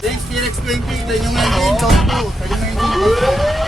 Thanks, TRX 20. Tayo nyo nga yung top 2. Tayo nyo nga yung top 2.